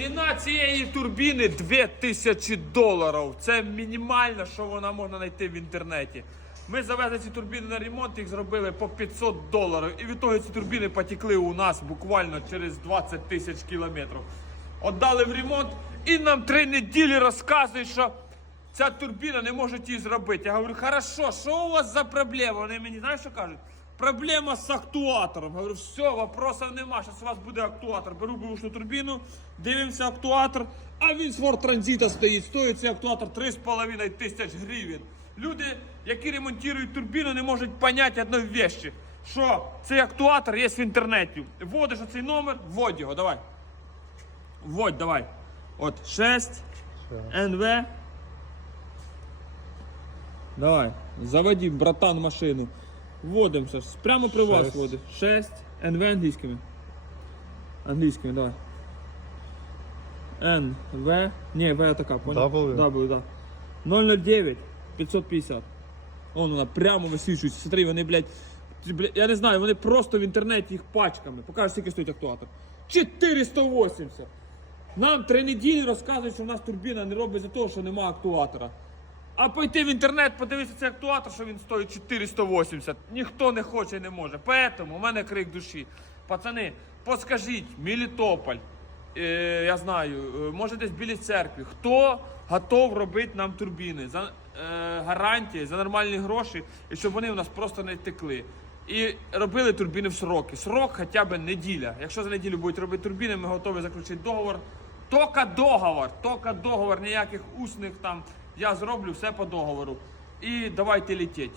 Ціна цієї турбіни 2000 доларів. Це мінімально, що вона можна знайти в інтернеті. Ми завезли ці турбіни на ремонт, їх зробили по 500 доларів. І від того ці турбіни потекли у нас буквально через 20 тисяч кілометрів. Отдали в ремонт і нам три неділі розказують, що ця турбіна не можуть її зробити. Я говорю, хорошо, що у вас за проблема? Вони мені знаєш, що кажуть? Проблема з актуатором. Говорю, все, вопросів нема. Зараз у вас буде актуатор. Беру бушну турбіну, дивимося актуатор, а він з Ford Transit стоїть. Стоїть цей актуатор 3,5 тисяч гривень. Люди, які ремонтують турбіну, не можуть поняти одної вещі, що цей актуатор є в інтернеті. Вводиш оцей номер, вводь його, давай. Вводь, давай. От 6 НВ. Давай, заводи, братан, машину. Вводимося. Прямо при вас Шесть. вводиш. 6 НВ англійськими. Англійськими, давай. Н, В. Не, В така, понял? W. W, да. 009 550. Он вона прямо висвічується. Смотри, вони, блядь, ці, блядь, я не знаю, вони просто в інтернеті їх пачками. Покажеш, скільки стоїть актуатор. 480. Нам три неділі розказують, що в нас турбіна не робить за того, що нема актуатора. А пойти в інтернет, подивитися цей актуатор, що він стоїть 480. Ніхто не хоче і не може. Поэтому у мене крик душі. Пацани, подскажіть, Мелітополь, е, я знаю, е, може десь біля церкви, хто готов робити нам турбіни за е, гарантії, за нормальні гроші, і щоб вони у нас просто не текли. І робили турбіни в сроки. Срок хоча б неділя. Якщо за неділю будуть робити турбіни, ми готові заключити договор. Тока договор, тока договор, ніяких усних там. Я зроблю все по договору. І давайте летіть.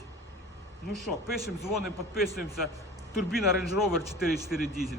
Ну що, пишемо, дзвонимо, підписуємося. Турбіна Range Rover 4.4 дизель.